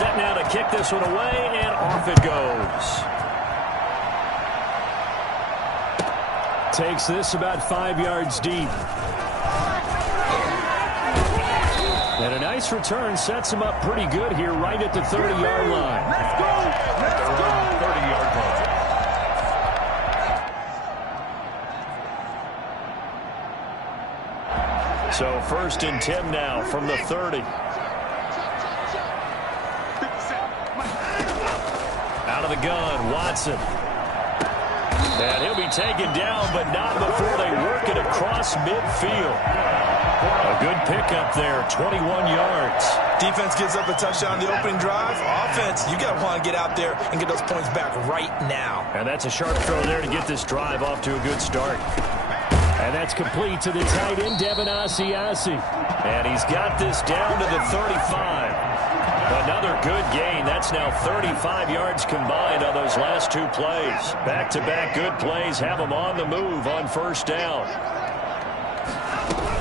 Set now to kick this one away, and off it goes. Takes this about 5 yards deep. And a nice return sets him up pretty good here right at the 30-yard line. Let's go! Let's go! 30-yard line. So 1st and 10 now from the 30. Out of the gun, Watson. And he'll be taken down, but not before they work it across midfield. A good pickup there, 21 yards. Defense gives up a touchdown on the opening drive. Offense, you got to want to get out there and get those points back right now. And that's a sharp throw there to get this drive off to a good start. And that's complete to the tight end, Devin Asiasi. And he's got this down to the 35. Another good gain. That's now 35 yards combined on those last 2 plays. Back-to-back good plays have them on the move on 1st down.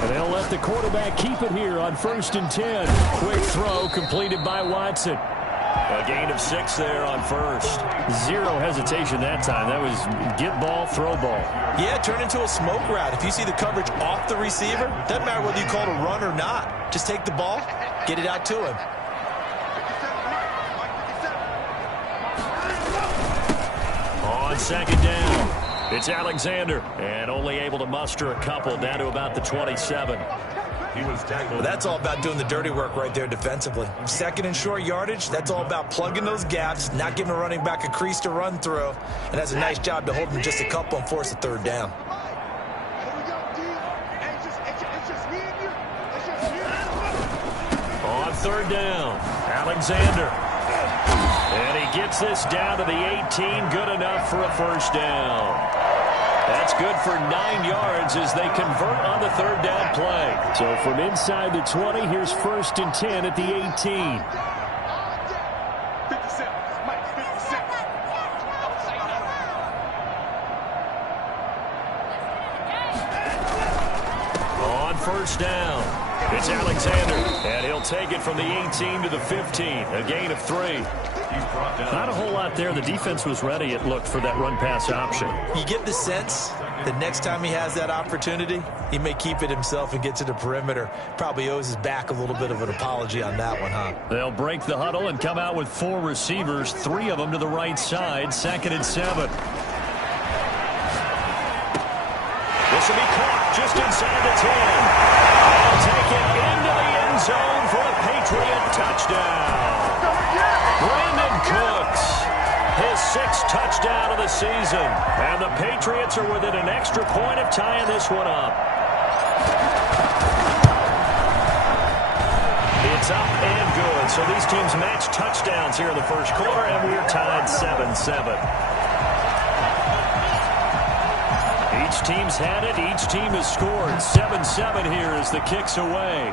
And they'll let the quarterback keep it here on 1st and 10. Quick throw completed by Watson. A gain of 6 there on 1st. Zero hesitation that time. That was get ball, throw ball. Yeah, turn into a smoke route. If you see the coverage off the receiver, doesn't matter whether you call it a run or not. Just take the ball, get it out to him. On 2nd down, it's Alexander. And only able to muster a couple down to about the 27. He was tackled. Well, that's all about doing the dirty work right there defensively. 2nd and short yardage, that's all about plugging those gaps, not giving a running back a crease to run through. And that's a nice job to hold him just a couple and force a 3rd down. On 3rd down, Alexander. And he gets this down to the 18. Good enough for a 1st down. That's good for 9 yards as they convert on the 3rd down play. So from inside the 20, here's 1st and 10 at the 18. On 1st down, it's Alexander. And he'll take it from the 18 to the 15. A gain of 3. Not a whole lot there. The defense was ready, it looked, for that run-pass option. You get the sense that next time he has that opportunity, he may keep it himself and get to the perimeter. Probably owes his back a little bit of an apology on that one, huh? They'll break the huddle and come out with 4 receivers, 3 of them to the right side. 2nd and 7. This will be caught just inside the 10. They'll take it into the end zone for a Patriot touchdown. Brandon Cooks, his 6th touchdown of the season. And the Patriots are within an extra point of tying this one up. It's up and good. So these teams match touchdowns here in the 1st quarter, and we're tied 7-7. Each team's had it. Each team has scored. 7-7 here as the kick's away.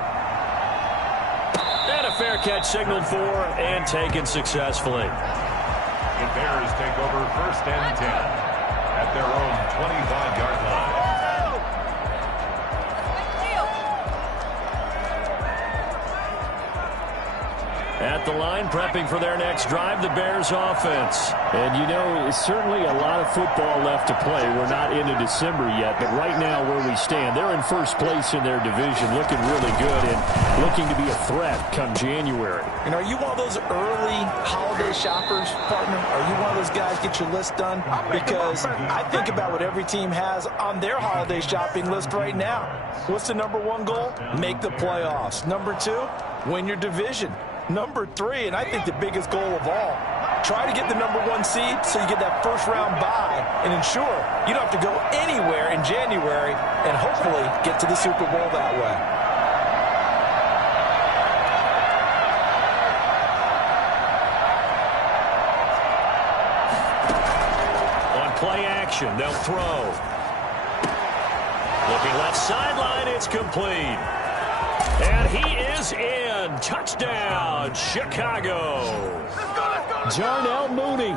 And a fair catch signaled for and taken successfully. The Bears take over 1st and 10 at their own 25-yard line. At the line, prepping for their next drive, the Bears offense. And, you know, certainly a lot of football left to play. We're not into December yet, but right now where we stand, they're in 1st place in their division, looking really good and looking to be a threat come January. And are you one of those early holiday shoppers, partner? Are you one of those guys get your list done? Because I think about what every team has on their holiday shopping list right now. What's the #1 goal? Make the playoffs. #2, win your division. #3, and I think the biggest goal of all, try to get the #1 seed so you get that 1st-round bye and ensure you don't have to go anywhere in January and hopefully get to the Super Bowl that way. On play action, they'll throw. Looking left sideline, it's complete. And he is in. Touchdown, Chicago. Jarnell Mooney,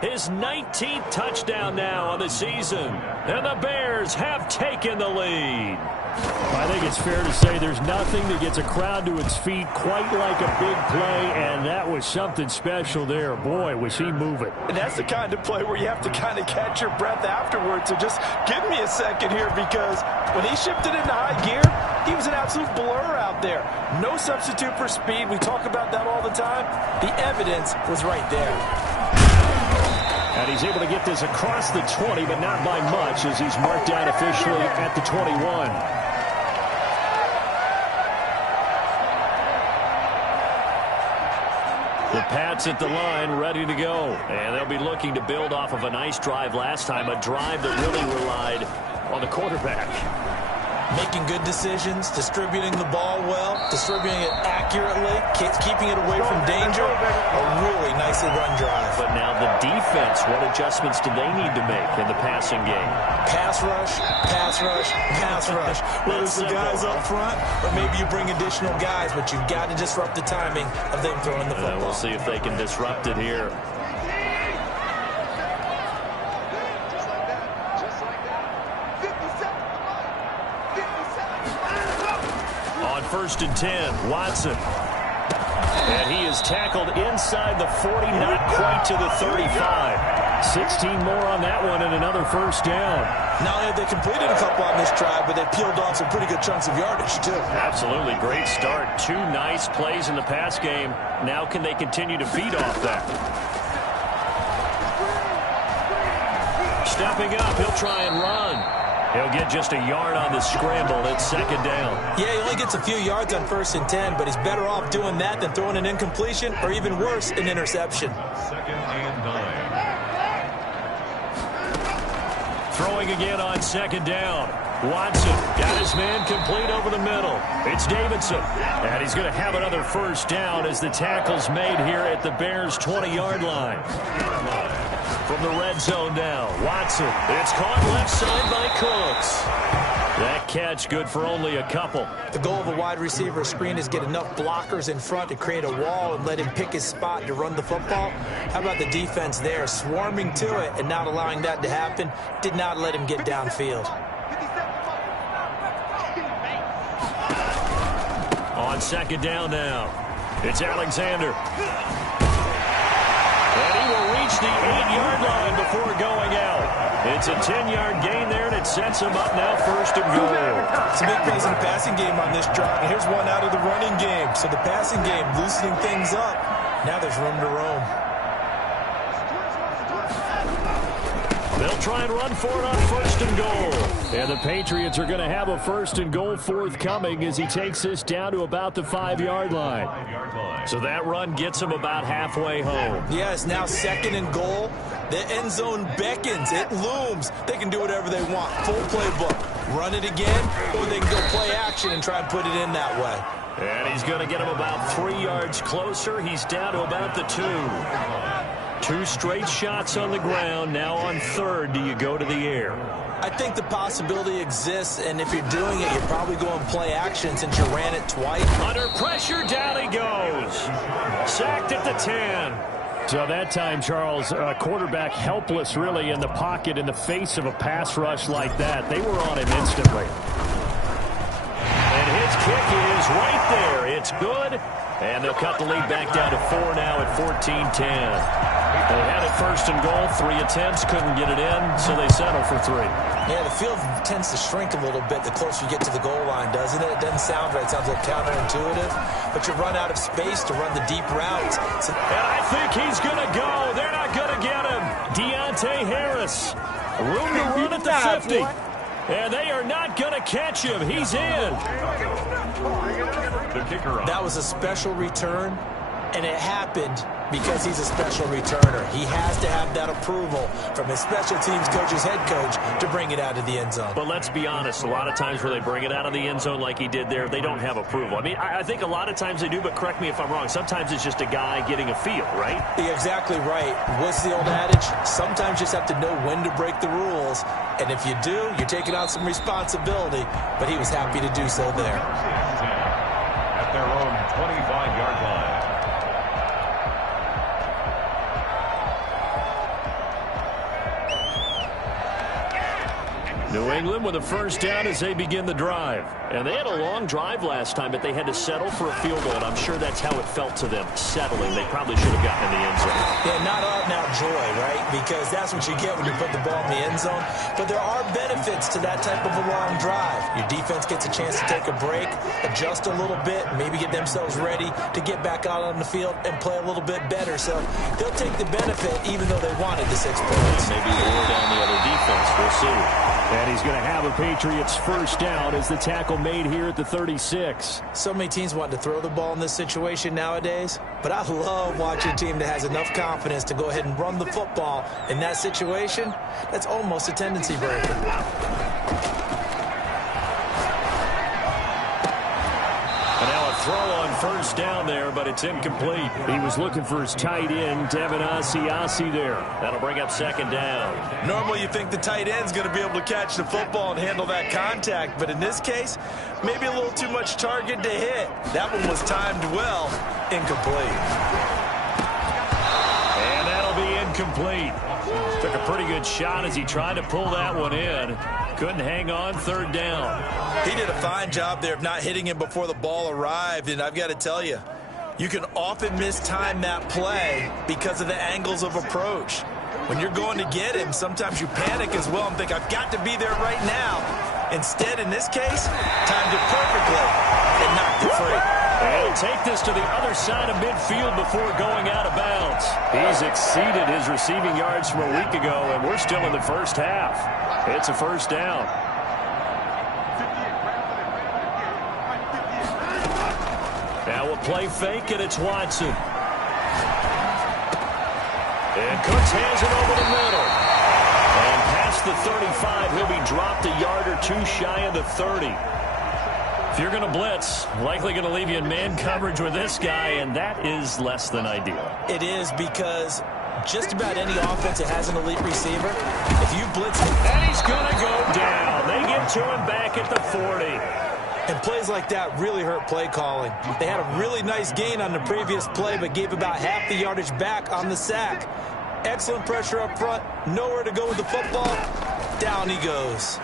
his 19th touchdown now on the season. And the Bears have taken the lead. They think it's fair to say there's nothing that gets a crowd to its feet quite like a big play, and that was something special there. Boy, was he moving. And that's the kind of play where you have to kind of catch your breath afterwards. So just give me a second here, because when he shifted into high gear, he was an absolute blur out there. No substitute for speed. We talk about that all the time. The evidence was right there. And he's able to get this across the 20, but not by much, as he's marked down officially at the 21. The Pats at the line, ready to go. And they'll be looking to build off of a nice drive last time, a drive that really relied on the quarterback. Making good decisions, distributing the ball well, distributing it accurately, keeping it away from danger. A really nicely run drive. But now the defense, what adjustments do they need to make in the passing game? Pass rush, pass rush, pass rush. Whether it's the guys up front, or maybe you bring additional guys, but you've got to disrupt the timing of them throwing the football. We'll see if they can disrupt it here. First and 10, Watson. And he is tackled inside the 40, not quite to the 35. 16 more on that one and another first down. Not only have they completed a couple on this drive, but they peeled off some pretty good chunks of yardage, too. Absolutely. Great start. 2 nice plays in the pass game. Now can they continue to feed off that? Stepping up, he'll try and run. He'll get just a yard on the scramble. It's second down. Yeah, he only gets a few yards on first and 10, but he's better off doing that than throwing an incompletion, or even worse, an interception. Second and 9. Throwing again on second down. Watson got his man complete over the middle. It's Davidson. And he's going to have another first down as the tackle's made here at the Bears' 20-yard line. From the red zone now, Watson. It's caught left side by Cooks. That catch good for only a couple. The goal of a wide receiver screen is get enough blockers in front to create a wall and let him pick his spot to run the football. How about the defense there, swarming to it and not allowing that to happen? Did not let him get downfield. On second down now, it's Alexander. And he will reach the 8-yard line before going out. It's a 10-yard gain there, and it sets him up now first and goal. Some big plays in the passing game on this drive, and here's one out of the running game. So the passing game loosening things up. Now there's room to roam. They'll try and run for it on first and goal. And the Patriots are going to have a first and goal forthcoming as he takes this down to about the 5-yard line. So that run gets him about halfway home. Yeah, it's now second and goal. The end zone beckons. It looms. They can do whatever they want. Full playbook. Run it again, or they can go play action and try and put it in that way. And he's going to get him about 3 yards closer. He's down to about the 2. 2 straight shots on the ground. Now on third, do you go to the air? I think the possibility exists, and if you're doing it, you're probably going play action since you ran it twice. Under pressure, down he goes. Sacked at the 10. So that time, Charles, quarterback helpless really in the pocket in the face of a pass rush like that. They were on him instantly. And his kick is right there. It's good. And they'll cut the lead back down to 4 now at 14-10. They had it first and goal, 3 attempts, couldn't get it in, so they settle for 3. Yeah, the field tends to shrink a little bit the closer you get to the goal line, doesn't it? It doesn't sound right. It sounds a little counterintuitive, but you run out of space to run the deep routes. And I think he's going to go. They're not going to get him. Deontay Harris, room to run at the 50. And they are not going to catch him. He's in. The kicker that was a special return, and it happened because he's a special returner. He has to have that approval from his special teams coach's head coach to bring it out of the end zone. But let's be honest, a lot of times where they bring it out of the end zone like he did there, they don't have approval. I mean, I think a lot of times they do, but correct me if I'm wrong. Sometimes it's just a guy getting a feel, right? You're exactly right. What's the old adage? Sometimes you just have to know when to break the rules. And if you do, you're taking on some responsibility. But he was happy to do so there. At their own 25-yard line. New England with a first down as they begin the drive. And they had a long drive last time, but they had to settle for a field goal. And I'm sure that's how it felt to them, settling. They probably should have gotten in the end zone. Yeah, not out-and-out joy, right? Because that's what you get when you put the ball in the end zone. But there are benefits to that type of a long drive. Your defense gets a chance to take a break, adjust a little bit, maybe get themselves ready to get back out on the field and play a little bit better. So they'll take the benefit even though they wanted the 6 points. Maybe lower down the other defense. We'll see. And he's going to have a Patriots first down as the tackle made here at the 36. So many teams want to throw the ball in this situation nowadays, but I love watching a team that has enough confidence to go ahead and run the football in that situation. That's almost a tendency breaker. Throw on first down there, but it's incomplete. He was looking for his tight end, Devin Asiasi there. That'll bring up second down. Normally you think the tight end's going to be able to catch the football and handle that contact, but in this case, maybe a little too much target to hit. That one was timed well, incomplete. And that'll be incomplete. Took a pretty good shot as he tried to pull that one in. Couldn't hang on, third down. He did a fine job there of not hitting him before the ball arrived, and I've got to tell you, you can often mistime that play because of the angles of approach. When you're going to get him, sometimes you panic as well and think, I've got to be there right now. Instead, in this case, timed it perfectly and knocked it free. And he'll take this to the other side of midfield before going out of bounds. He's exceeded his receiving yards from a week ago, and we're still in the first half. It's a first down. Now we'll play fake, and it's Watson. And Cooks hands it over the middle. And past the 35, he'll be dropped a yard or two shy of the 30. If you're going to blitz, likely going to leave you in man coverage with this guy, and that is less than ideal. It is, because just about any offense that has an elite receiver, if you blitz him, and he's going to go down. They get to him back at the 40. And plays like that really hurt play calling. They had a really nice gain on the previous play, but gave about half the yardage back on the sack. Excellent pressure up front, nowhere to go with the football. Down he goes.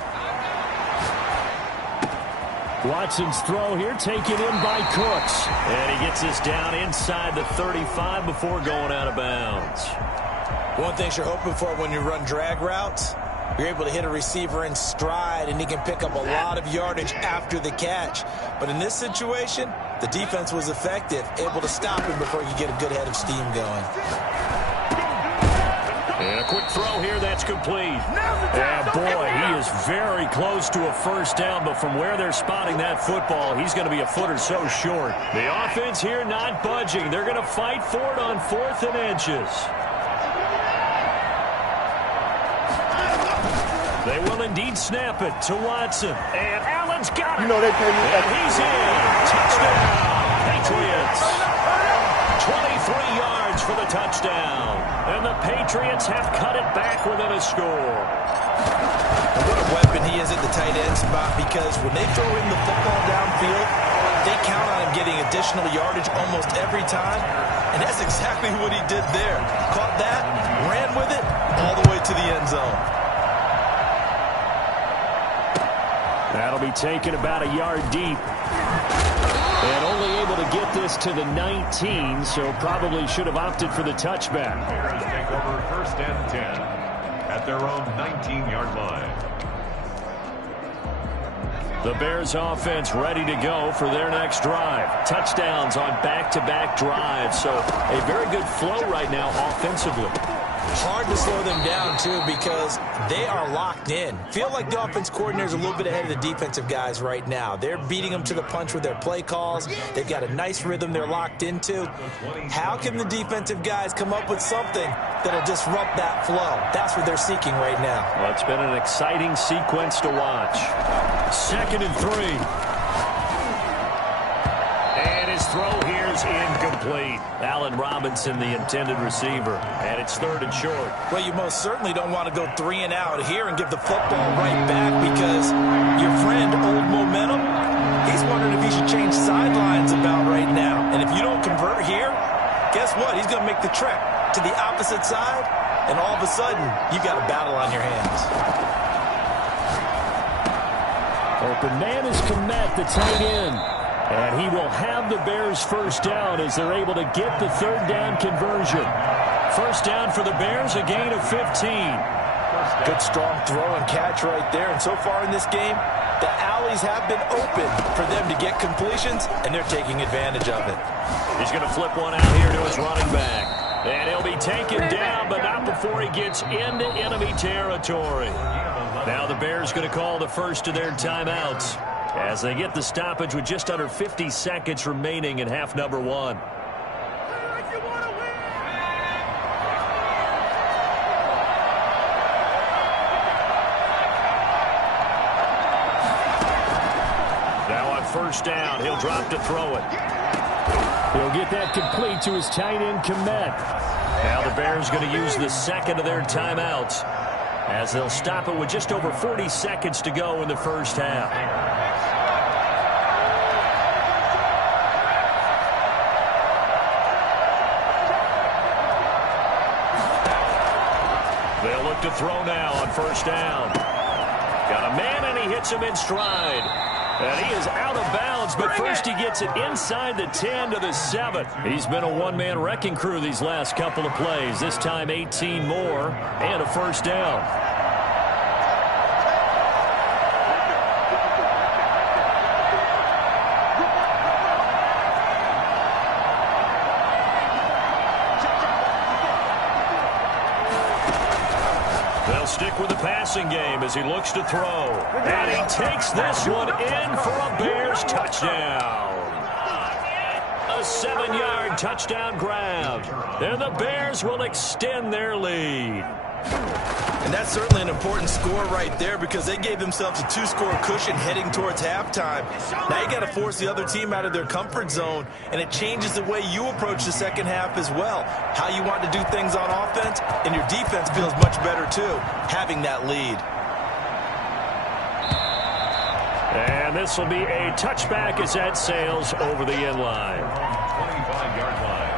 Watson's throw here taken in by Cooks. And he gets this down inside the 35 before going out of bounds. One thing you're hoping for when you run drag routes, you're able to hit a receiver in stride, and he can pick up a lot of yardage after the catch. But in this situation, the defense was effective, able to stop him before he could get a good head of steam going. And a quick throw here, that's complete. And boy, he is very close to a first down, but from where they're spotting that football, he's going to be a foot or so short. The offense here not budging. They're going to fight for it on 4th and inches. They will indeed snap it to Watson. And Allen's got it. You know they pay me. And he's in. Touchdown, Patriots. 23 yards for the touchdown. And the Patriots have cut it back within a score. What a weapon he is at the tight end spot, because when they throw him the football downfield, they count on him getting additional yardage almost every time. And that's exactly what he did there. Caught that, ran with it, all the way to the end zone. That'll be taken about a yard deep. And only able to get this to the 19, so probably should have opted for the touchback. Bears take over 1st and 10 at their own 19-yard line. The Bears offense ready to go for their next drive. Touchdowns on back-to-back drives, so a very good flow right now offensively. Hard to slow them down, too, because they are locked in. Feel like the offense coordinator is a little bit ahead of the defensive guys right now. They're beating them to the punch with their play calls. They've got a nice rhythm they're locked into. How can the defensive guys come up with something that'll disrupt that flow? That's what they're seeking right now. Well, it's been an exciting sequence to watch. 2nd and 3. His throw here is incomplete. Allen Robinson, the intended receiver. And it's 3rd and short. Well, you most certainly don't want to go 3 and out here and give the football right back, because your friend, Old Momentum, he's wondering if he should change sidelines about right now. And if you don't convert here, guess what? He's going to make the trek to the opposite side, and all of a sudden, you've got a battle on your hands. Open man is Kmet, the tight end. And he will have the Bears first down as they're able to get the third down conversion. First down for the Bears, a gain of 15. Good strong throw and catch right there. And so far in this game, the alleys have been open for them to get completions, and they're taking advantage of it. He's going to flip one out here to his running back. And he'll be taken down, but not before he gets into enemy territory. Now the Bears going to call the first of their timeouts as they get the stoppage with just under 50 seconds remaining in half number one. Now on first down, he'll drop to throw it. He'll get that complete to his tight end, Kmet. Now the Bears going to use the second of their timeouts as they'll stop it with just over 40 seconds to go in the first half. They'll look to throw now on first down. Got a man, and he hits him in stride. And he is out of bounds, but first he gets it inside the 10 to the 7. He's been a one-man wrecking crew these last couple of plays. This time 18 more and a first down. They'll stick with the passing game as he looks to throw. And he takes this one in for a Bears touchdown. A 7-yard touchdown grab. And the Bears will extend their lead. And that's certainly an important score right there because they gave themselves a 2-score cushion heading towards halftime. Now you got to force the other team out of their comfort zone, and it changes the way you approach the second half as well. How you want to do things on offense, and your defense feels much better too, having that lead. And this will be a touchback as that sails over the end line. 25-yard line.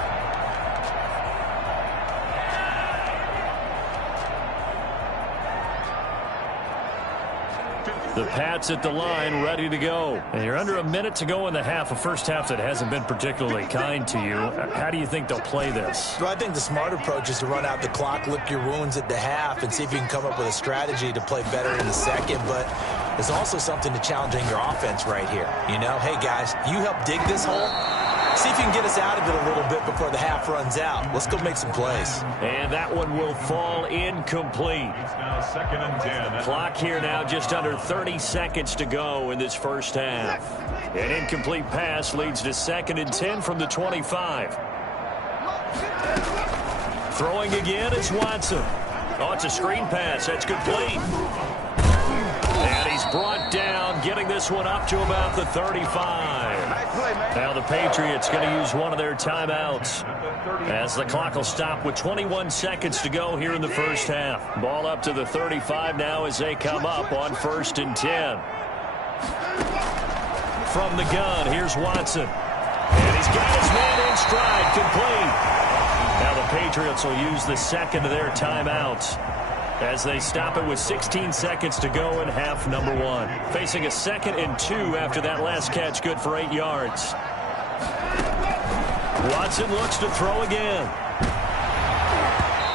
The Pats at the line, ready to go. And you're under a minute to go in the half, a first half that hasn't been particularly kind to you. How do you think they'll play this? Well, I think the smart approach is to run out the clock, lick your wounds at the half, and see if you can come up with a strategy to play better in the second. But there's also something to challenging your offense right here. You know, hey, guys, you help dig this hole. See if you can get us out of it a little bit before the half runs out. Let's go make some plays. And that one will fall incomplete. It's now 2nd and 10. Clock here now, just under 30 seconds to go in this first half. An incomplete pass leads to 2nd and 10 from the 25. Throwing again is Watson. Oh, it's a screen pass. That's complete. And he's brought down, getting this one up to about the 35. Now the Patriots going to use one of their timeouts as the clock will stop with 21 seconds to go here in the first half. Ball up to the 35 now as they come up on 1st and 10. From the gun, here's Watson. And he's got his man in stride, complete. Now the Patriots will use the second of their timeouts as they stop it with 16 seconds to go in half number one. Facing a 2nd and 2 after that last catch, good for 8 yards. Watson looks to throw again.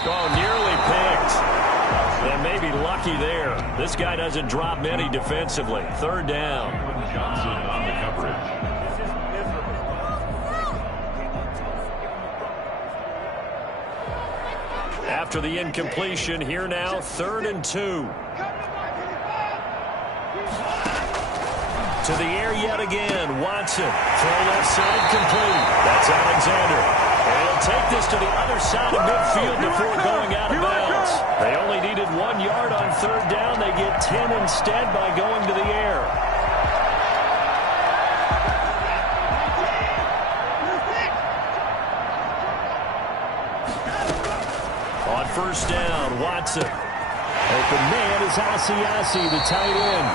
Oh, nearly picked. And maybe lucky there. This guy doesn't drop many defensively. 3rd down. Johnson on the coverage. After the incompletion, here now, 3rd and 2. To the air yet again, Watson. Throw left side, complete. That's Alexander. And he'll take this to the other side of midfield before going out of bounds. They only needed 1 yard on 3rd down. They get 10 instead by going to the air. On 1st down, Watson. Open man is Asiasi, the tight end.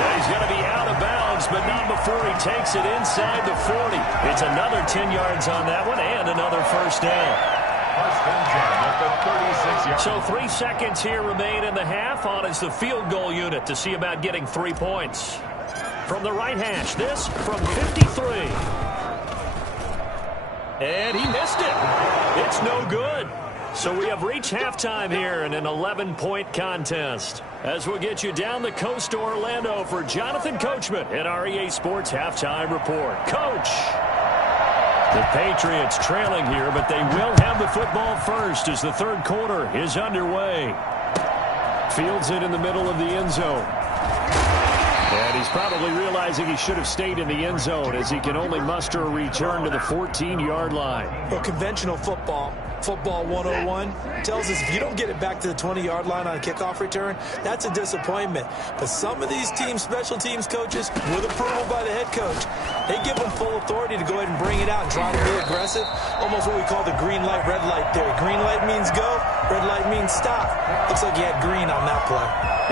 And he's going to be out of bounds, but not before he takes it inside the 40. It's another 10 yards on that one and another 1st down. 1st and 10 at the 36-yard. So 3 seconds here remain in the half. On is the field goal unit to see about getting 3 points. from the right hash. This from 53. And he missed it. It's no good. So we have reached halftime here in an 11-point contest. As we'll get you down the coast to Orlando for Jonathan Coachman in our EA Sports Halftime Report. Coach! The Patriots trailing here, but they will have the football first as the third quarter is underway. Fields it in the middle of the end zone. And he's probably realizing he should have stayed in the end zone as he can only muster a return to the 14-yard line. Well, conventional football 101, tells us if you don't get it back to the 20-yard line on a kickoff return, that's a disappointment. But some of these teams, special teams coaches, with approval by the head coach, they give them full authority to go ahead and bring it out and try to be aggressive. Almost what we call the green light, red light theory. Green light means go, red light means stop. Looks like he had green on that play.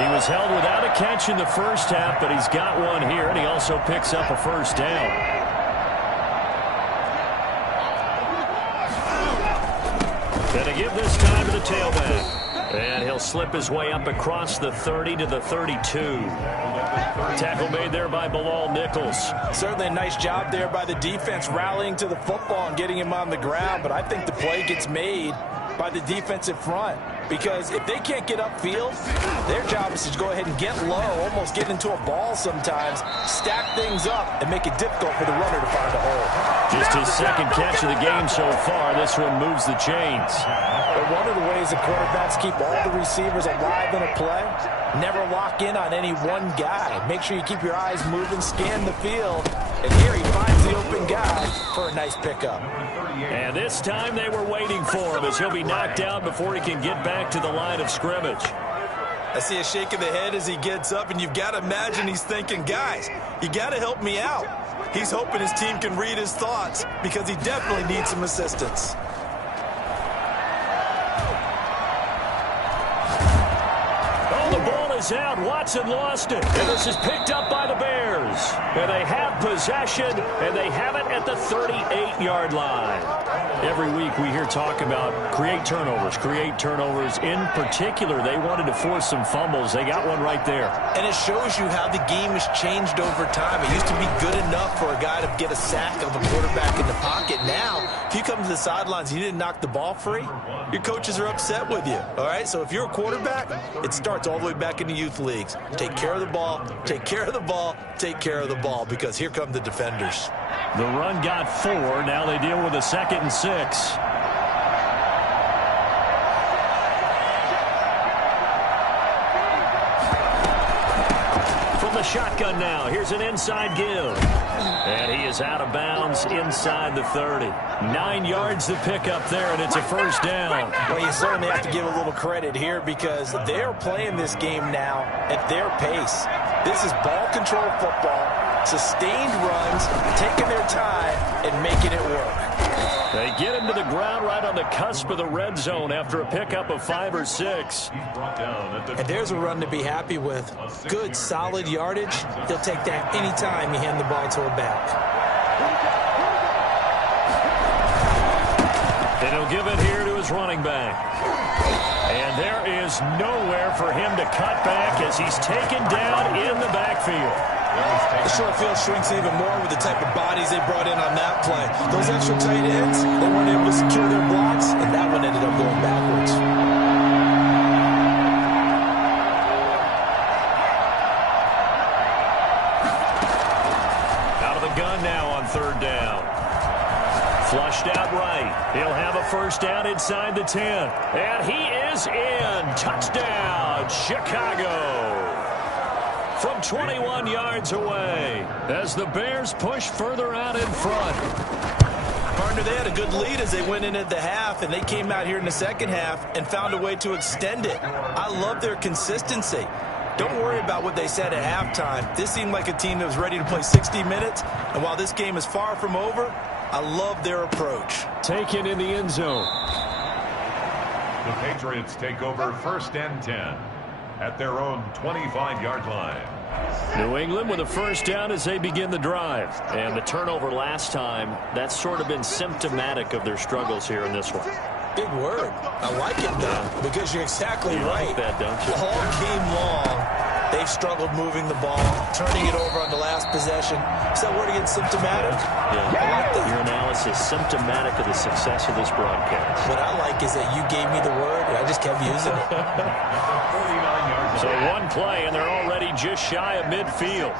He was held without a catch in the first half, but he's got one here, and he also picks up a first down. Gonna give this time to the tailback. And he'll slip his way up across the 30 to the 32. Tackle made there by Bilal Nichols. Certainly a nice job there by the defense rallying to the football and getting him on the ground, but I think the play gets made by the defensive front. Because if they can't get upfield, their job is to go ahead and get low, almost get into a ball sometimes, stack things up, and make it difficult for the runner to find a hole. Just his second catch of the game so far. This one moves the chains. But one of the ways the quarterbacks keep all the receivers alive in a play, never lock in on any one guy. Make sure you keep your eyes moving, scan the field, and here he finds the open guy for a nice pickup. And this time they were waiting for him as he'll be knocked out before he can get back to the line of scrimmage. I see a shake of the head as he gets up, and you've got to imagine he's thinking, guys, you got to help me out. He's hoping his team can read his thoughts because he definitely needs some assistance. Oh, the ball is out. Watson lost it. And this is picked up by the Bears. And they have possession, and they have it at the 38-yard line. Every week we hear talk about create turnovers. In particular, they wanted to force some fumbles. They got one right there. And it shows you how the game has changed over time. It used to be good enough for a guy to get a sack of a quarterback in the pocket. Now, if you come to the sidelines and you didn't knock the ball free, your coaches are upset with you. All right? So if you're a quarterback, it starts all the way back in the youth leagues. Take care of the ball, take care of the ball, take care of the ball, because here come the defenders. The run got 4. Now they deal with a 2nd and 6. From the shotgun now, here's an inside give. And he is out of bounds inside the 30. 9 yards to pick up there, and it's a first down. Well, you certainly have to give a little credit here because they're playing this game now at their pace. This is ball control football, sustained runs, taking their time and making it work. They get him to the ground right on the cusp of the red zone after a pickup of 5 or 6. And there's a run to be happy with. Good, solid yardage. He'll take that any time you hand the ball to a back. And he'll give it here to his running back. And there is nowhere for him to cut back as he's taken down in the backfield. The short field shrinks even more with the type of bodies they brought in on that play. Those extra tight ends, they weren't able to secure their blocks, and that one ended up going backwards. Out of the gun now on 3rd down. Flushed out right. He'll have a first down inside the 10. And he is in. Touchdown, Chicago. From 21 yards away as the Bears push further out in front. Partner, they had a good lead as they went in at the half, and they came out here in the second half and found a way to extend it. I love their consistency. Don't worry about what they said at halftime. This seemed like a team that was ready to play 60 minutes, and while this game is far from over, I love their approach. Taken in the end zone. The Patriots take over 1st and 10 at their own 25-yard line. New England with a first down as they begin the drive. And the turnover last time, that's sort of been symptomatic of their struggles here in this one. Big word. I like it, though, because you're exactly right. Like that, don't you? All game long, They've struggled moving the ball, turning it over on the last possession. Is that word against symptomatic? Yeah. I like that. Your analysis, symptomatic of the success of this broadcast. What I like is that you gave me the word, and I just kept using it. So one play, and they're already just shy of midfield.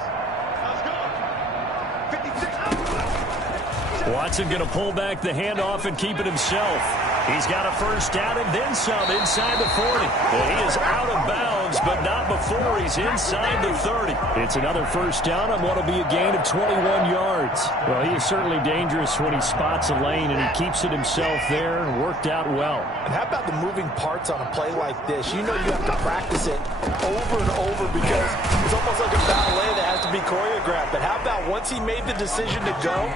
Watson going to pull back the handoff and keep it himself. He's got a first down and then some inside the 40. And he is out of bounds, but not before he's inside the 30. It's another first down on what will be a gain of 21 yards. Well, he is certainly dangerous when he spots a lane, and he keeps it himself there and worked out well. And how about the moving parts on a play like this? You know you have to practice it over and over because it's almost like a ballet that has to be choreographed. But how about once he made the decision to go,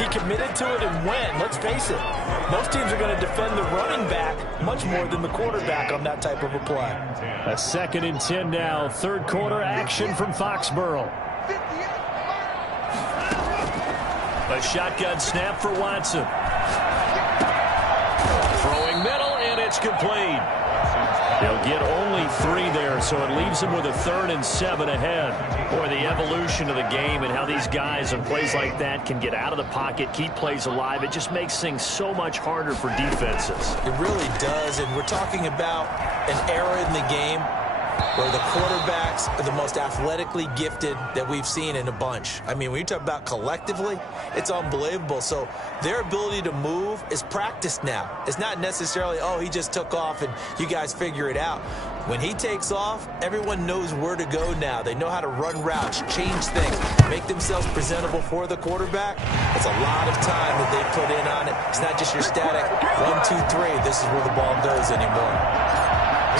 he committed to it and went. Let's face it, most teams are going to defend the running back much more than the quarterback on that type of a play. A 2nd and 10 now. Third quarter action from Foxborough. A shotgun snap for Watson. Throwing middle, and it's complete. They'll get only 3 there, so it leaves them with a 3rd and 7 ahead. Boy, the evolution of the game and how these guys on plays like that can get out of the pocket, keep plays alive, it just makes things so much harder for defenses. It really does, and we're talking about an era in the game where the quarterbacks are the most athletically gifted that we've seen in a bunch. I mean, when you talk about collectively, it's unbelievable. So their ability to move is practiced now. It's not necessarily, oh, he just took off and you guys figure it out. When he takes off, everyone knows where to go now. They know how to run routes, change things, make themselves presentable for the quarterback. It's a lot of time that they put in on it. It's not just your static 1, 2, 3. This is where the ball goes anymore.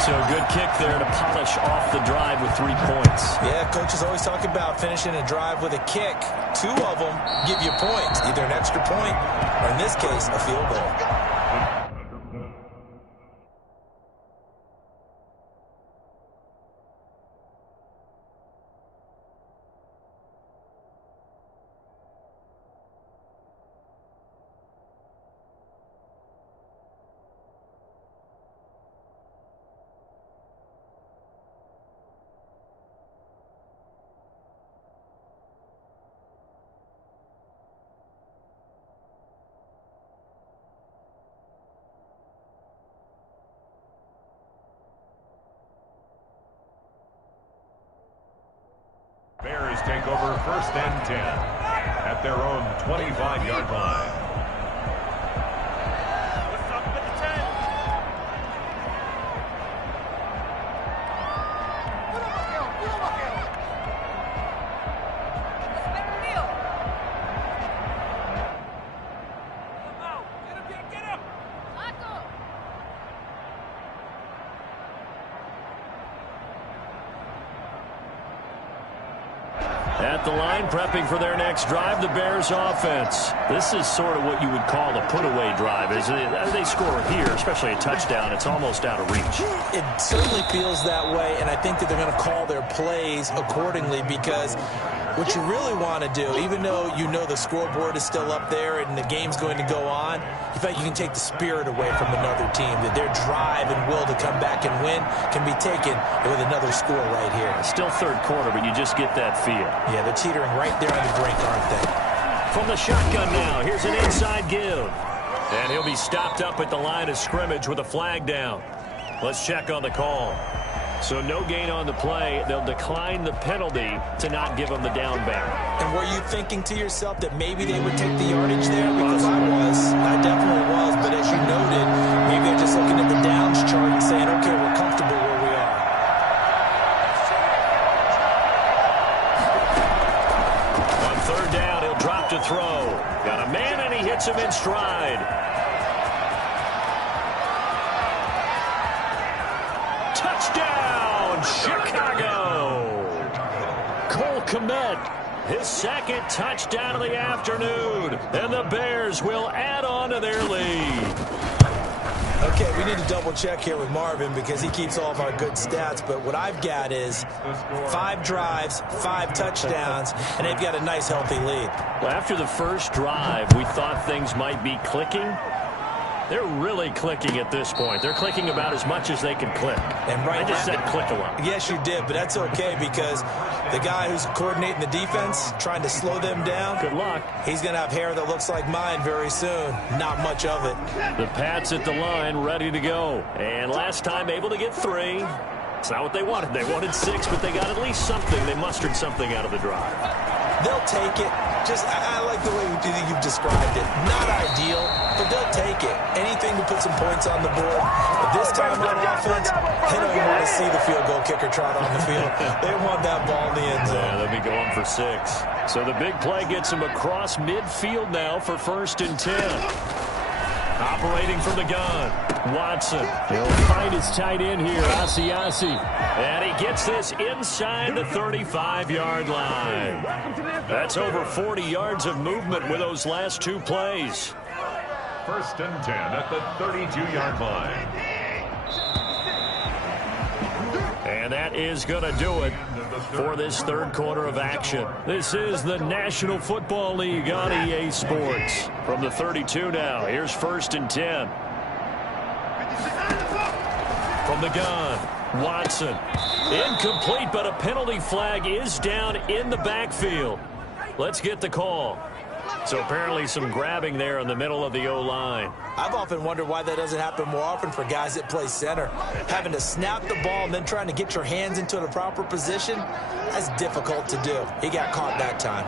So good kick there to polish off the drive with 3 points. Yeah, coaches always talk about finishing a drive with a kick. 2 of them give you points, either an extra point or, in this case, a field goal. Bears take over 1st and 10 at their own 25-yard line. What's up with the 10? Get him! At the line, prepping for their next drive, the Bears offense. This is sort of what you would call a put-away drive. As they score here, especially a touchdown, it's almost out of reach. It certainly feels that way, and I think that they're going to call their plays accordingly because what you really want to do, even though you know the scoreboard is still up there and the game's going to go on, you feel like you can take the spirit away from another team, that their drive and will to come back and win can be taken with another score right here. It's still third quarter, but you just get that feel. Yeah, they're teetering right there on the brink, aren't they? From the shotgun now, here's an inside give. And he'll be stopped up at the line of scrimmage with a flag down. Let's check on the call. So no gain on the play. They'll decline the penalty to not give him the down back. And were you thinking to yourself that maybe they would take the yardage there? Because I definitely was. But as you noted, maybe they're just looking at the downs chart and saying, okay, we're comfortable where we are. On 3rd down, he'll drop to throw. Got a man, and he hits him in stride. Touchdown, Chicago! Cole Kmet, his 2nd touchdown of the afternoon. And the Bears will add on to their lead. Okay, we need to double check here with Marvin because he keeps all of our good stats. But what I've got is 5 drives, 5 touchdowns, and they've got a nice, healthy lead. Well, after the first drive, we thought things might be clicking. They're really clicking at this point. They're clicking about as much as they can click. And right I just said click a lot. Yes, you did, but that's okay because the guy who's coordinating the defense, trying to slow them down, Good luck. he's going to have hair that looks like mine very soon. Not much of it. The Pats at the line, ready to go. And last time able to get 3. It's not what they wanted. They wanted 6, but they got at least something. They mustered something out of the drive. They'll take it. I like the way you've described it. Not ideal, but they'll take it. Anything to put some points on the board. But this time on offense, they don't even want to see the field goal kicker trot on the field. They want that ball in the end zone. Yeah, they'll be going for 6. So the big play gets them across midfield now for 1st and 10. Operating from the gun, Watson. He'll find his tight end here, Asiasi. And he gets this inside the 35-yard line. That's over 40 yards of movement with those last 2 plays. 1st and 10 at the 32-yard line. And that is going to do it for this 3rd quarter of action. This is the National Football League on EA Sports. From the 32 now, here's 1st and 10. From the gun, Watson. Incomplete, but a penalty flag is down in the backfield. Let's get the call. So apparently some grabbing there in the middle of the O-line. I've often wondered why that doesn't happen more often for guys that play center. Having to snap the ball and then trying to get your hands into the proper position, that's difficult to do. He got caught that time.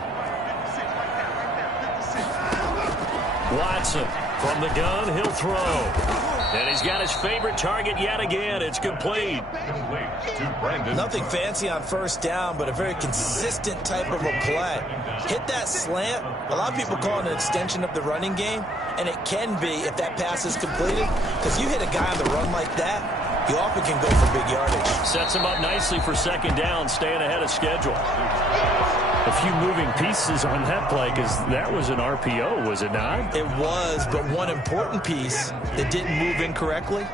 Watson from the gun, he'll throw. And he's got his favorite target yet again. It's complete. Complete to Brandon. Nothing fancy on 1st down, but a very consistent type of a play. Hit that slant. A lot of people call it an extension of the running game, and it can be if that pass is completed. Because you hit a guy on the run like that, you often can go for big yardage. Sets him up nicely for 2nd down, staying ahead of schedule. A few moving pieces on that play because that was an RPO, was it not? It was, but one important piece that didn't move incorrectly,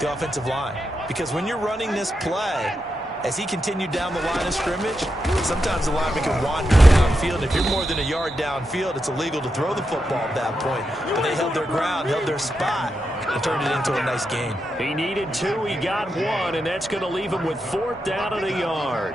the offensive line. Because when you're running this play, as he continued down the line of scrimmage, sometimes the lineman can wander downfield. If you're more than a yard downfield, it's illegal to throw the football at that point. But they held their ground, held their spot, and turned it into a nice gain. He needed 2, he got 1, and that's going to leave him with 4th down and a yard.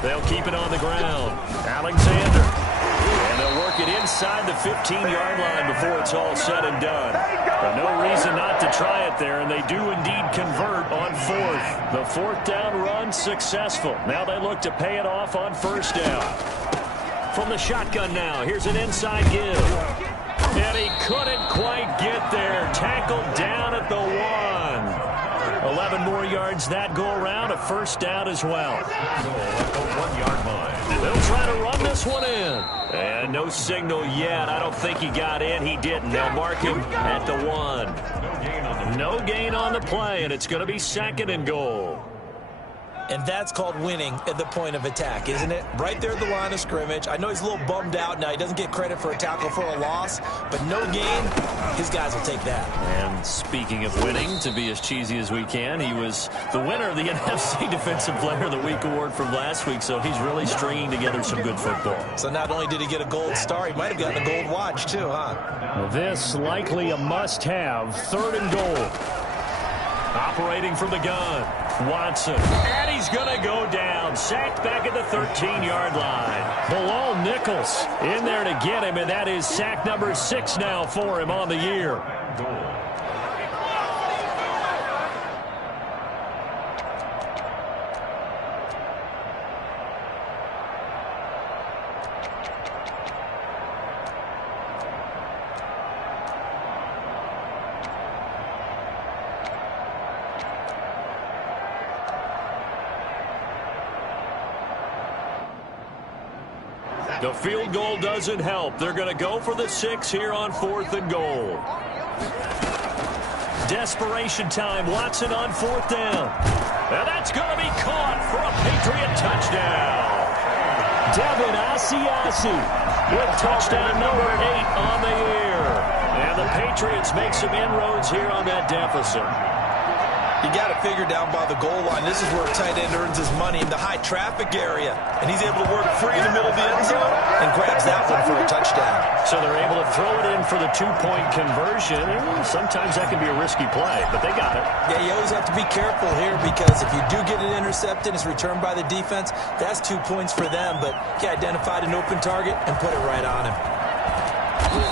They'll keep it on the ground. Alexander. And they'll work it inside the 15-yard line before it's all said and done. But no reason not to try it there, and they do indeed convert on 4th. The 4th down run successful. Now they look to pay it off on 1st down. From the shotgun now, here's an inside give. And he couldn't quite get there. Tackled down at the 1. 11 more yards that go around, a 1st down as well. At the 1-yard line. They'll try to run this one in. And no signal yet. I don't think he got in. He didn't. They'll mark him at the 1. No gain on the play, and it's going to be 2nd and goal. And that's called winning at the point of attack, isn't it? Right there at the line of scrimmage. I know he's a little bummed out now. He doesn't get credit for a tackle for a loss, but no gain, his guys will take that. And speaking of winning, to be as cheesy as we can, he was the winner of the NFC Defensive Player of the Week award from last week, so he's really stringing together some good football. So not only did he get a gold star, he might have gotten a gold watch too, huh? This likely a must-have, 3rd and goal. Operating from the gun, Watson. And he's going to go down. Sacked back at the 13-yard line. Bilal Nichols in there to get him, and that is sack number 6 now for him on the year. The field goal doesn't help. They're going to go for the 6 here on 4th and goal. Desperation time. Watson on 4th down. And that's going to be caught for a Patriot touchdown. Devin Asiasi with touchdown number 8 on the year. And the Patriots make some inroads here on that deficit. You got to figure down by the goal line. This is where a tight end earns his money in the high traffic area. And he's able to work free in the middle of the end zone. and grabs that one for a touchdown. So they're able to throw it in for the two-point conversion. Sometimes that can be a risky play, but they got it. Yeah, you always have to be careful here because if you do get it intercepted, it's returned by the defense, that's 2 points for them. But he identified an open target and put it right on him.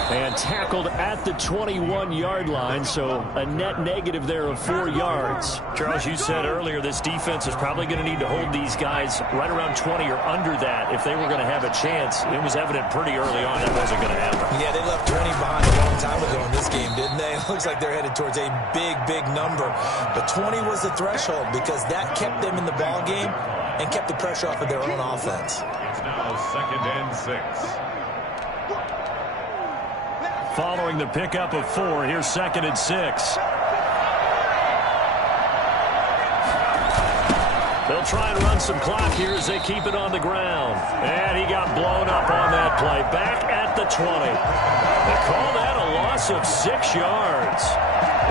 And tackled at the 21-yard line, so a net negative there of 4 yards. Charles, you said earlier this defense is probably going to need to hold these guys right around 20 or under that if they were going to have a chance. It was evident pretty early on that wasn't going to happen. Yeah, they left 20 behind a long time ago in this game, didn't they? It looks like they're headed towards a big, big number. But 20 was the threshold because that kept them in the ball game and kept the pressure off of their own offense. It's now 2nd and 6. Following the pickup of 4, here's 2nd and 6. They'll try and run some clock here as they keep it on the ground. And he got blown up on that play. Back at the 20. They call that a loss of 6 yards.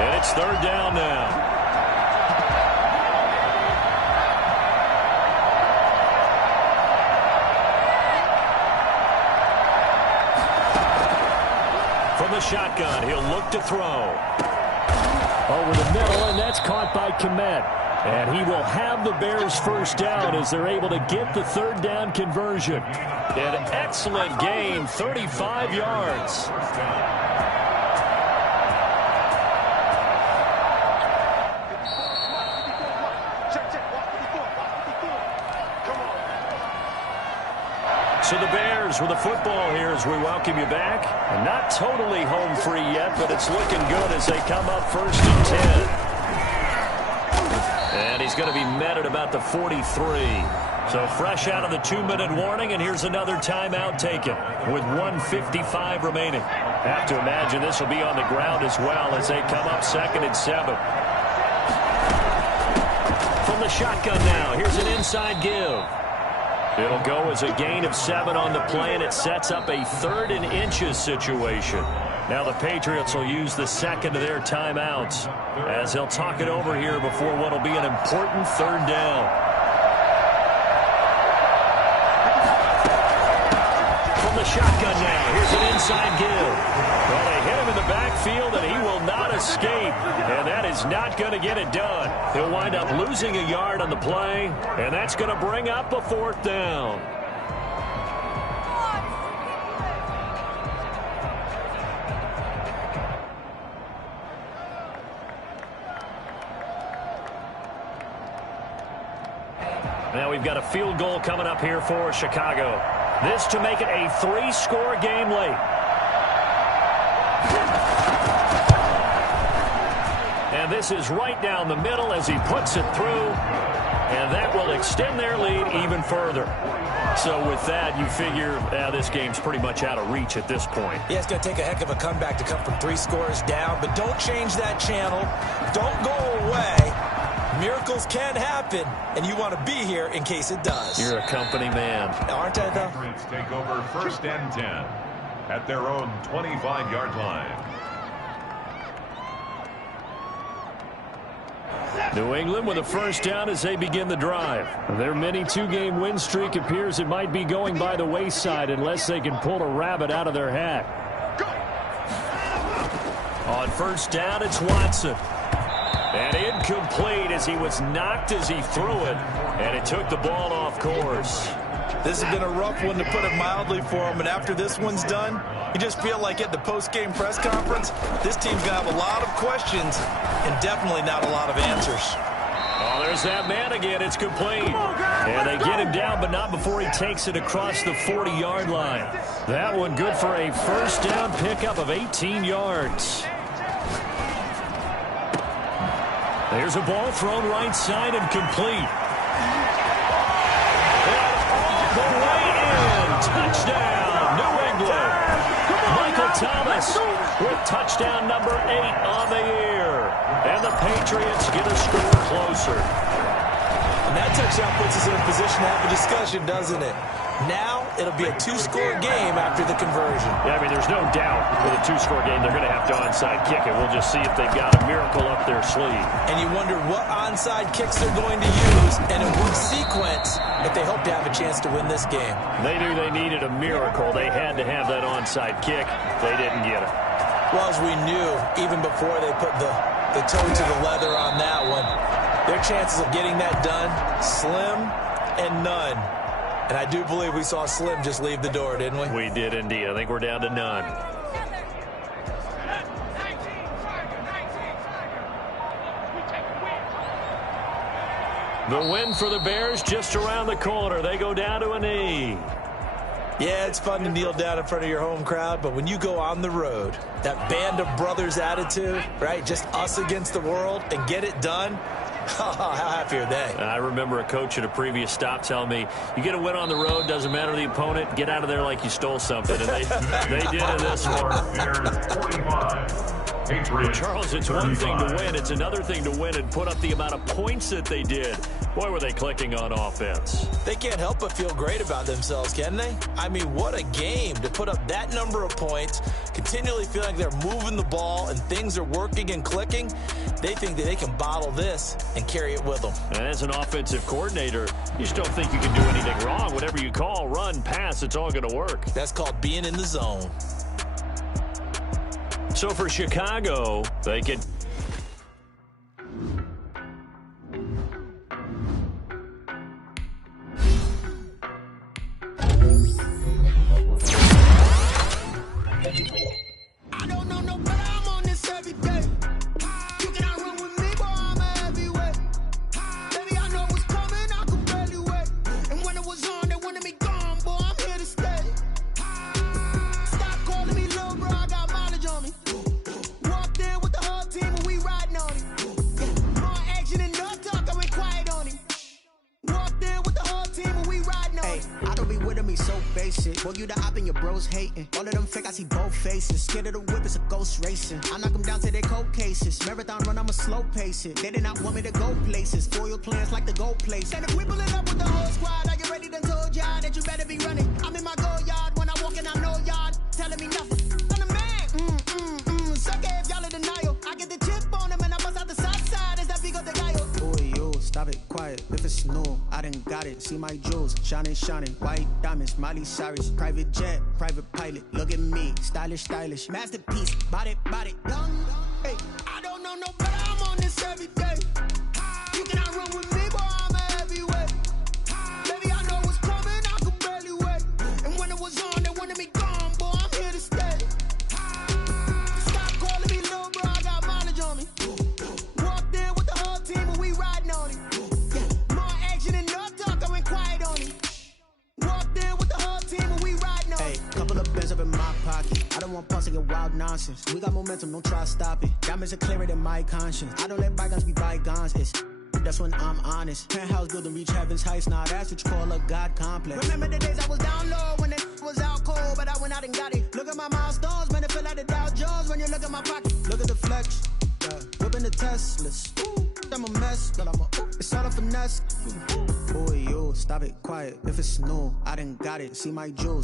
And it's 3rd down now. From the shotgun, he'll look to throw. Over the middle, and that's caught by Kmet. And he will have the Bears first down as they're able to get the 3rd down conversion. An excellent gain, 35 yards. So the Bears with the football here as we welcome you back. And not totally home free yet, but it's looking good as they come up 1st and 10. And he's going to be met at about the 43. So fresh out of the 2-minute warning, and here's another timeout taken with 1:55 remaining. Have to imagine this will be on the ground as well as they come up 2nd and 7. From the shotgun now, here's an inside give. It'll go as a gain of 7 on the play, and it sets up a 3rd and inches situation. Now the Patriots will use the 2nd of their timeouts as they'll talk it over here before what will be an important 3rd down. From the shotgun now, here's an inside give. Well, they hit him in the backfield, and he will not escape. And that is not going to get it done. He'll wind up losing a yard on the play, and that's going to bring up a 4th down. Now we've got a field goal coming up here for Chicago. This to make it a 3-score game late. And this is right down the middle as he puts it through. And that will extend their lead even further. So with that, you figure this game's pretty much out of reach at this point. Yeah, it's going to take a heck of a comeback to come from 3 scores down. But don't change that channel. Don't go away. Miracles can happen, and you want to be here in case it does. You're a company man. Aren't I, though? Patriots take over 1st and 10 at their own 25-yard line. New England with a 1st down as they begin the drive. Their mini 2-game win streak appears it might be going by the wayside unless they can pull a rabbit out of their hat. On 1st down, it's Watson. And incomplete as he was knocked as he threw it. And it took the ball off course. This has been a rough one, to put it mildly, for him. And after this one's done, you just feel like at the post-game press conference, this team's going to have a lot of questions and definitely not a lot of answers. Oh, there's that man again. It's complete. And they get him down, but not before he takes it across the 40-yard line. That one good for a 1st down pickup of 18 yards. There's a ball thrown right side and complete. And all the way in. Touchdown, New England. Michael Thomas with touchdown number 8 on the year. And the Patriots get a score closer. And that touchdown puts us in a position to have a discussion, doesn't it? Now it'll be a two-score game after the conversion. Yeah, I mean, there's no doubt with a two-score game they're going to have to onside kick it. We'll just see if they've got a miracle up their sleeve. And you wonder what onside kicks they're going to use and in what sequence if they hope to have a chance to win this game. They knew they needed a miracle. They had to have that onside kick. They didn't get it. Well, as we knew, even before they put the toe to the leather on that one, their chances of getting that done, slim and none. And I do believe we saw Slim just leave the door, didn't we? We did indeed. I think we're down to none. The win for the Bears just around the corner. They go down to a knee. Yeah, it's fun to kneel down in front of your home crowd, but when you go on the road, that band of brothers attitude, right, just us against the world, and get it done, how happy are they? I remember a coach at a previous stop telling me, you get a win on the road, doesn't matter the opponent, get out of there like you stole something. And they did in this one. Bears 45. Patriots, Charles, it's one thing to win. It's another thing to win and put up the amount of points that they did. Boy, were they clicking on offense. They can't help but feel great about themselves, can they? I mean, what a game to put up that number of points, continually feeling like they're moving the ball and things are working and clicking. They think that they can bottle this and carry it with them. And as an offensive coordinator, you just don't think you can do anything wrong. Whatever you call, run, pass, it's all going to work. That's called being in the zone. So for Chicago, they can... I don't know no better, I'm on this every day. You cannot run with me, boy, I'm a heavyweight. Baby, I know what's coming, I could barely wait. And when it was on, they wanted me gone, boy, I'm here to stay. Stop calling me little bro, I got mileage on me. Walked in with the whole team and we riding on him. More action and no talk, I went quiet on him. Walked in with the whole team and we riding on him. I don't be with me so basic. Boy, you the op and your bros hating. All of them fake, I see both faces. Scared of the whip, it's a ghost racing. I knock them down to their cold cases. Marathon run, I'ma slow pace it. They did not want me to go places. Foil plans like the gold place. And if we pulling up with the whole squad, are you ready to told y'all that you better be running? I'm in my go yard, when I walk in, I know y'all telling me nothing. I'm the man, suck it if y'all in denial. I get the chip on them and I bust out the south side, is that big of the guy? Boy, yo, stop it, quiet. If it's new, I done got it. See my jewels, shining, white diamonds, Miley Cyrus, private jet, private pilot. Look at me, stylish, masterpiece, body, young. Hey, I don't know no better, I'm on this every day. You cannot run with me, boy, I'm a heavyweight. Baby, I know what's coming, I could barely wait. And when it was on, they wanted me gone, boy, I'm here to stay. Stop calling me little bro, I got mileage on me. Walked in with the whole team and we riding on him. More action and no talk, I went quiet on him. Walked in with the whole team and we riding on him. Hey, couple of bins up in my pocket. I don't want pulse to get wild nonsense. We got momentum, don't try to stop it. Diamonds are clearer than my conscience. I don't let bygones be bygones. That's when I'm honest. Penthouse building reach heaven's heights. Now that's what you call a God complex. Remember the days I was down low when it was out cold, but I went out and got it. Look at my milestones, man, it feel like the Dow Jones when you look at my pocket. Look at the flex, whipping the Teslas. I'm a mess, girl, it's all a finesse. Boy, yo, stop it, quiet. If it's new, I done got it. See my jewels.